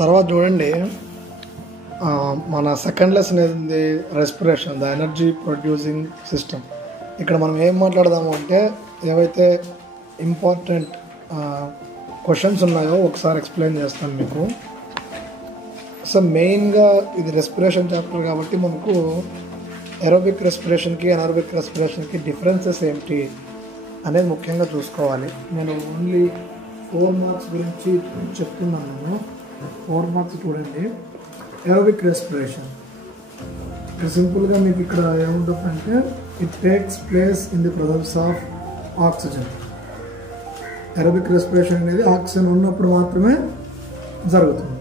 తర్వాత చూడండి, మన సెకండ్ లెసన్ ఏంది, respiration, the energy producing system. ఇక్కడ మనం ఏం మాట్లాడదాము అంటే, ఏవైతే ఇంపార్టెంట్ క్వశ్చన్స్ ఉన్నాయో ఒకసారి ఎక్స్ప్లెయిన్ చేస్తాను మీకు. సో మెయిన్గా ఇది రెస్పిరేషన్ చాప్టర్ కాబట్టి మనకు ఏరోబిక్ రెస్పిరేషన్కి అనారోబిక్ రెస్పిరేషన్కి డిఫరెన్సెస్ ఏమిటి అనేది ముఖ్యంగా చూసుకోవాలి. నేను ఓన్లీ 4 మార్క్స్ గురించి చెప్తున్నాను. 4 మార్క్స్ చూడండి. ఏరోబిక్ రెస్పిరేషన్ సింపుల్గా మీకు ఇక్కడ ఏముంటుందంటే, it takes place in the presence of oxygen. Aerobic respiration అనేది ఆక్సిజన్ ఉన్నప్పుడు మాత్రమే జరుగుతుంది.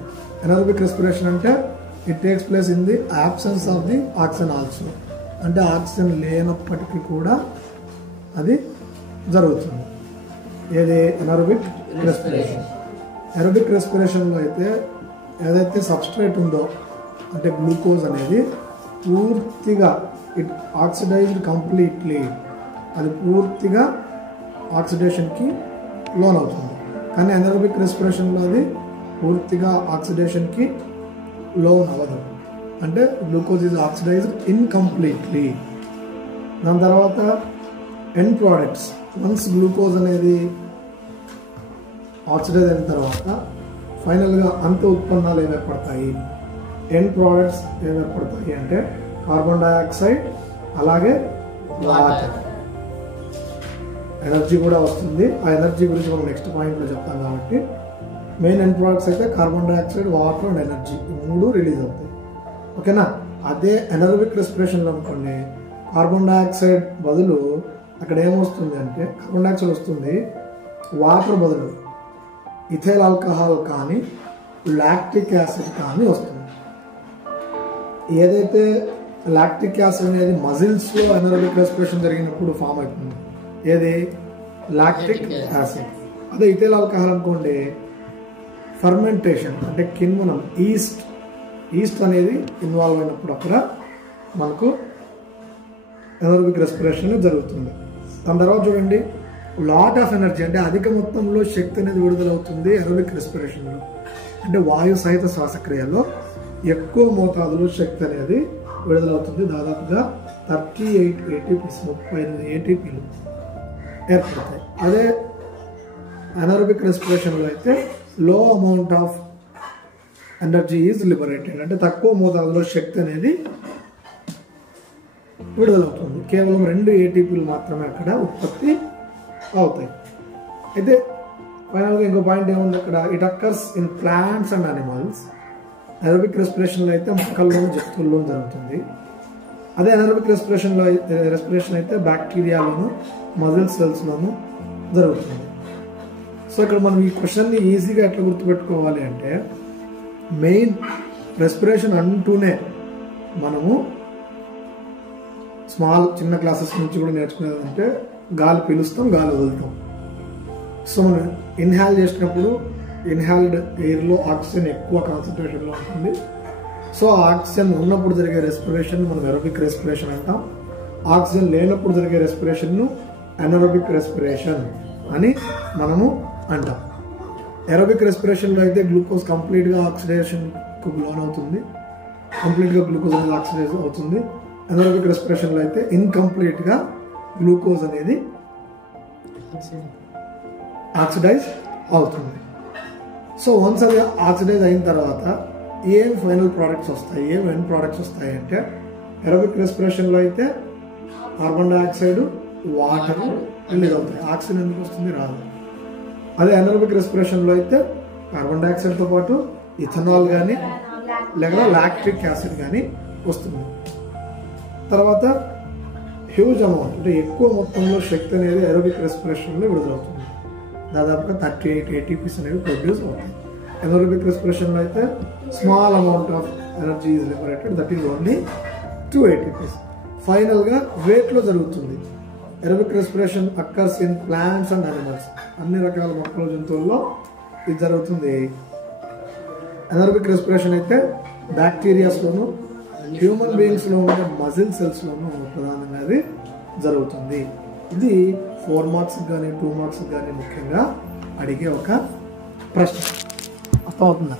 ఎనారోబిక్ రెస్పిరేషన్ అంటే it takes place in the absence of the oxygen also. అంటే ఆక్సిజన్ లేనప్పటికీ కూడా అది జరుగుతుంది. ఏది ఎనారోబిక్ రెస్పిరేషన్. ఏరోబిక్ రెస్పిరేషన్లో అయితే ఏదైతే సబ్స్ట్రేట్ ఉందో అంటే గ్లూకోజ్ అనేది పూర్తిగా ఇట్ ఆక్సిడైజ్డ్ కంప్లీట్లీ, అది పూర్తిగా ఆక్సిడేషన్కి లోన్ అవుతుంది. కానీ ఎనారోబిక్ రెస్పిరేషన్లో అది పూర్తిగా ఆక్సిడేషన్కి లోన్ అవ్వదు. అంటే గ్లూకోజ్ ఈజ్ ఆక్సిడైజ్డ్ ఇన్కంప్లీట్లీ. దాని తర్వాత ఎండ్ ప్రోడక్ట్స్. వన్స్ గ్లూకోజ్ అనేది ఆక్సిడైజ్ అయిన తర్వాత ఫైనల్గా అంత ఉత్పన్నాలు ఏర్పడతాయి, ఎండ్ ప్రోడక్ట్స్ ఏర్పడతాయి అంటే కార్బన్ డైఆక్సైడ్, అలాగే వాటర్. ఎనర్జీ కూడా వస్తుంది. ఆ ఎనర్జీ గురించి మనం నెక్స్ట్ పాయింట్లో చెప్తాం కాబట్టి మెయిన్ ఎండ్ ప్రోడక్ట్స్ అయితే carbon dioxide, water and energy, ఈ 3 రిలీజ్ అవుతాయి. ఓకేనా. అదే ఎనారోబిక్ రెస్పిరేషన్లో అనుకోండి, కార్బన్ డైఆక్సైడ్ బదులు అక్కడ ఏమొస్తుంది అంటే కార్బన్ డైఆక్సైడ్ వస్తుంది, వాటర్ బదులు ఇథైల్ ఆల్కహాల్ కానీ లాక్టిక్ యాసిడ్ కానీ వస్తుంది. ఏదైతే లాక్టిక్ యాసిడ్ అనేది మజిల్స్లో ఎనారోబిక్ రెస్పిరేషన్ జరిగినప్పుడు ఫామ్ అవుతుంది, ఏది లాక్టిక్ యాసిడ్. అదే ఇథైల్ ఆల్కహాల్ అనుకోండి, ఫర్మెంటేషన్ అంటే కిణ్వనం, ఈస్ట్ అనేది ఇన్వాల్వ్ అయినప్పుడు అక్కడ మనకు ఎనారోబిక్ రెస్పిరేషన్ జరుగుతుంది. దాని తర్వాత చూడండి, లాట్ ఆఫ్ ఎనర్జీ అంటే అధిక మొత్తంలో శక్తి అనేది విడుదలవుతుంది ఏరోబిక్ రెస్పిరేషన్లో. అంటే వాయు సహిత శ్వాసక్రియలో ఎక్కువ మోతాదులో శక్తి అనేది విడుదలవుతుంది. దాదాపుగా 38 ATPs, 38 ATPలు ఏర్పడతాయి. అదే అనారోబిక్ రెస్పిరేషన్లో అయితే లో amount of energy is liberated. అంటే తక్కువ మోతాదులో శక్తి అనేది విడుదలవుతుంది. కేవలం 2 ATPలు మాత్రమే అక్కడ ఉత్పత్తి అవుతాయి. అయితే ఫైనల్గా ఇంకో పాయింట్ ఏముంది అక్కడ, it occurs in plants and animals. Aerobic రెస్పిరేషన్లో అయితే మొక్కల్లోనూ జంతువుల్లోనూ జరుగుతుంది. అదే ఎనారోబిక్ రెస్పిరేషన్ అయితే బ్యాక్టీరియాలోను మజిల్ సెల్స్లోనూ జరుగుతుంది. సో ఇక్కడ మనం ఈ క్వశ్చన్ని ఈజీగా ఎట్లా గుర్తుపెట్టుకోవాలి అంటే, మెయిన్ రెస్పిరేషన్ అంటూనే మనము చిన్న క్లాసెస్ నుంచి కూడా నేర్చుకునేది అంటే గాలి పీలుస్తాం, గాలి వదులుతాం. సో మనం ఇన్హాల్ చేసినప్పుడు ఇన్హాల్డ్ ఎయిర్లో ఆక్సిజన్ ఎక్కువ కాన్సన్ట్రేషన్లో ఉంటుంది. సో ఆక్సిజన్ ఉన్నప్పుడు జరిగే రెస్పిరేషన్ మనం ఏరోబిక్ రెస్పిరేషన్ అంటాం. ఆక్సిజన్ లేనప్పుడు జరిగే రెస్పిరేషన్ను అనారోబిక్ రెస్పిరేషన్ అని మనము అంటాం. ఏరోబిక్ రెస్పిరేషన్లో అయితే గ్లూకోజ్ కంప్లీట్గా ఆక్సిడేషన్కు లోన్ అవుతుంది, కంప్లీట్గా గ్లూకోజ్ అనేది ఆక్సిడైజ్ అవుతుంది. అనారోబిక్ రెస్పిరేషన్లో అయితే ఇన్కంప్లీట్గా గ్లూకోజ్ అనేది ఆక్సిడైజ్ అవుతుంది. సో వన్స్ అది ఆక్సిడైజ్ అయిన తర్వాత ఏం ఫైనల్ ప్రోడక్ట్స్ వస్తాయి, ఏం ఎండ్ ప్రోడక్ట్స్ వస్తాయి అంటే, ఏరోబిక్ రెస్పిరేషన్లో అయితే కార్బన్ డైఆక్సైడ్, వాటర్ రిలీజ్ అవుతాయి. ఆక్సిజన్ ఎందుకు వస్తుంది? రాదు. అదే అనారోబిక్ రెస్పిరేషన్లో అయితే కార్బన్ డైఆక్సైడ్తో పాటు ఇథనాల్ కానీ లేదా లాక్టిక్ యాసిడ్ కానీ వస్తుంది. తర్వాత హ్యూజ్ అమౌంట్ అంటే ఎక్కువ మొత్తంలో శక్తి అనేది ఏరోబిక్ రెస్పిరేషన్లో విడుదలవుతుంది. దాదాపుగా 38 ATPs అనేవి ప్రొడ్యూస్ అవుతాయి. ఎనారోబిక్ రెస్పిరేషన్లో అయితే small amount of energy is liberated, that is only 2 ATPs. ఫైనల్గా వేట్లో జరుగుతుంది. Aerobic respiration occurs in plants and animals. అన్ని రకాల మొక్కల, జంతువుల్లో ఇది జరుగుతుంది. ఎనారోబిక్ రెస్పిరేషన్ అయితే బ్యాక్టీరియాస్లోను, హ్యూమన్ బీయింగ్స్లో ఉండే మజిల్ సెల్స్లోనూ ప్రధానంగా అది జరుగుతుంది. ఇది 4 మార్క్స్ కానీ 2 మార్క్స్ కానీ ముఖ్యంగా అడిగే ఒక ప్రశ్న. అర్థమవుతుందా?